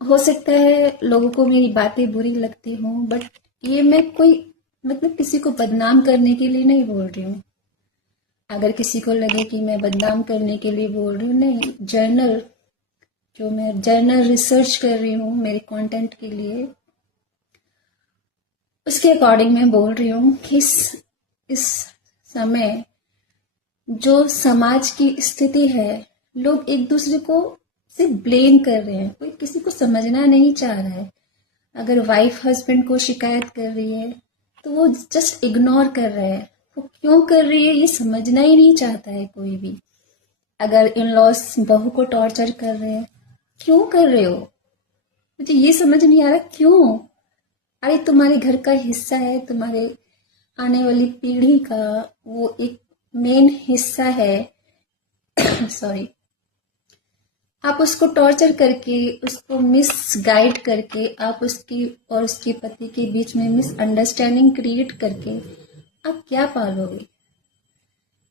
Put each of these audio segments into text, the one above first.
हो सकता है लोगों को मेरी बातें बुरी लगती हों, बट ये मैं कोई मतलब किसी को बदनाम करने के लिए नहीं बोल रही हूँ। अगर किसी को लगे कि मैं बदनाम करने के लिए बोल रही हूँ, नहीं, जो मैं जर्नल रिसर्च कर रही हूँ मेरे कंटेंट के लिए, उसके अकॉर्डिंग मैं बोल रही हूँ कि इस समय जो समाज की स्थिति है, लोग एक दूसरे को सिर्फ ब्लेम कर रहे हैं, कोई किसी को समझना नहीं चाह रहा है। अगर वाइफ हस्बैंड को शिकायत कर रही है तो वो जस्ट इग्नोर कर रहे हैं। वो क्यों कर रही है ये समझना ही नहीं चाहता है कोई भी। अगर इन लॉज बहू को टॉर्चर कर रहे हैं, क्यों कर रहे हो? मुझे ये समझ नहीं आ रहा क्यों। अरे तुम्हारे घर का हिस्सा है, तुम्हारे आने वाली पीढ़ी का वो एक मेन हिस्सा है। सॉरी। आप उसको टॉर्चर करके, उसको मिसगाइड करके, आप उसकी और उसके पति के बीच में मिसअंडरस्टैंडिंग क्रिएट करके आप क्या पालोगे?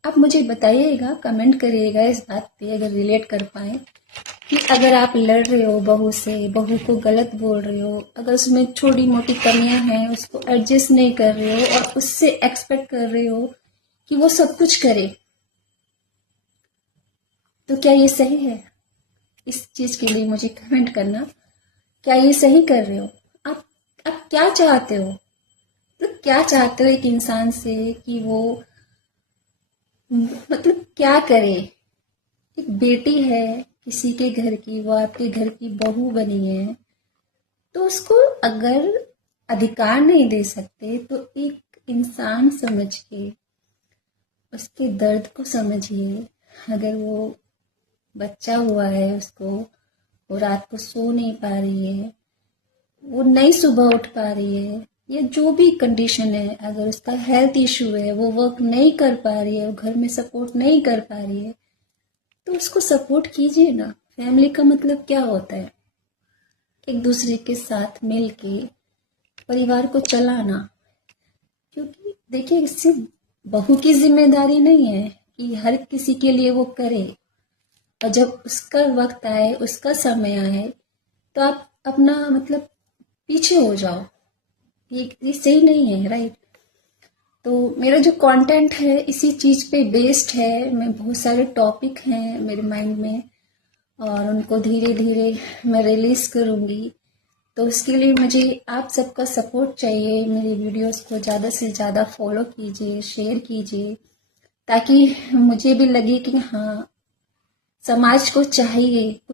आप मुझे बताइएगा, कमेंट करिएगा इस बात पे अगर रिलेट कर पाए कि अगर आप लड़ रहे हो बहू से, बहू को गलत बोल रहे हो, अगर उसमें छोटी मोटी कमियां हैं उसको एडजस्ट नहीं कर रहे हो और उससे एक्सपेक्ट कर रहे हो कि वो सब कुछ करे, तो क्या ये सही है? इस चीज के लिए मुझे कमेंट करना। क्या ये सही कर रहे हो? आप आप क्या चाहते हो? मतलब क्या चाहते हो एक इंसान से कि वो मतलब क्या करे? एक बेटी है किसी के घर की, वो आपके घर की बहू बनी है, तो उसको अगर अधिकार नहीं दे सकते तो एक इंसान समझ के उसके दर्द को समझिए। अगर वो बच्चा हुआ है उसको, वो रात को सो नहीं पा रही है, वो नहीं सुबह उठ पा रही है, या जो भी कंडीशन है, अगर उसका हेल्थ इशू है, वो वर्क नहीं कर पा रही है, वो घर में सपोर्ट नहीं कर पा रही है, तो उसको सपोर्ट कीजिए ना। फैमिली का मतलब क्या होता है? एक दूसरे के साथ मिल के परिवार को चलाना। क्योंकि देखिए, सिर्फ बहू की जिम्मेदारी नहीं है कि हर किसी के लिए वो करे, और जब उसका वक्त आए, उसका समय आए, तो आप अपना मतलब पीछे हो जाओ। ये सही नहीं है, राइट? तो मेरा जो कंटेंट है इसी चीज पे बेस्ड है। मैं बहुत सारे टॉपिक हैं मेरे माइंड में, और उनको धीरे धीरे मैं रिलीज करूंगी। तो उसके लिए मुझे आप सबका सपोर्ट चाहिए। मेरी वीडियोस को ज़्यादा से ज़्यादा फॉलो कीजिए, शेयर कीजिए, ताकि मुझे भी लगे कि हाँ, समाज को चाहिए